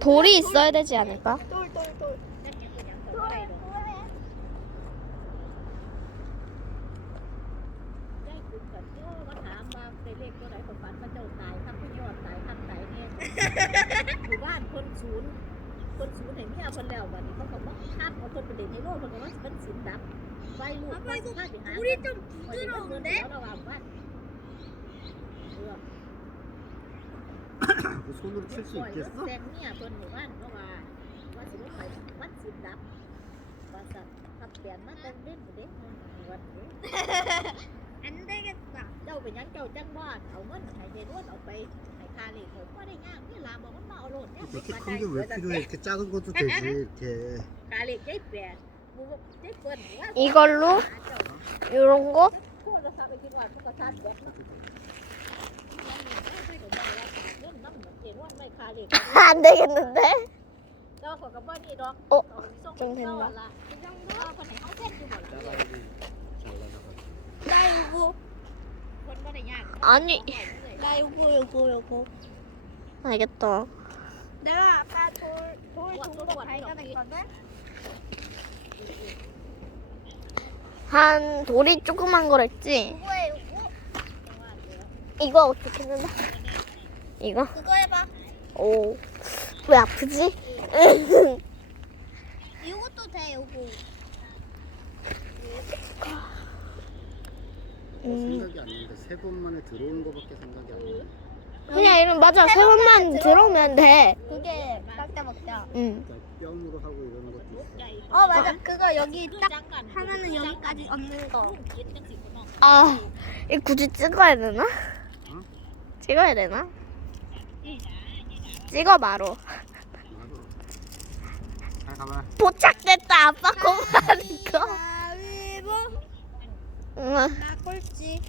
돌이 있어야 되지 않을 까? 돌돌돌 우리 좀 부드러운 데? 손으로 칠 수 ปล่อยรถ 있겠어? แซงเมียคนหมู่บ้านก็ว่าว่าสิว่าไปวัดสินดับว่าสัตว์ทับเปลี่ยนมาเต้นเล่นเด็กวันนี้ 안 되겠다 เจ้าเป็นหยังเจ้าจังบ้านเอาเงินให้เดนวนเอาไปให้คาเลขผมว่าได้ย่างนี่ลาบอกมันมาเอาโลดเนี่ย 이렇게 큰 게 왜 필요해? 이렇게 작은 것도 되지 이렇게. คาเลขได้แปดมูบอกได้เปิดว่า 이걸로 이런 거 พวกเราพาไปกินหวานพวกกระทานเด็ดเน 안 되겠는데? 어? 좀 됐나? 나 이거. 아니. 나 이거 이거 이거. 알겠다. 내가 아까 돌돌한 돌이 조그만 거랬지? 이거 이거 어떻게 된다? 이거? 그거 해봐. 오. 왜 아프지? 이것도 돼 이거 음. 생각이 안 나는데 세 번 만에 들어오는 거밖에 생각이 안 나. 그냥 이런 맞아 세 번만 들어오면 돼. 그게 깎다 먹자 응. 그러니까 뺨으로 하고 이러는 것도 있어. 어 맞아 그거 여기 딱 하면은 하면은 여기까지 얹는 거 아, 이 굳이 찍어야 되나? 응? 찍어야 되나? 찍어 가봐. 포착됐다 아빠 거만 거. 가위보 응. 나 꼴찌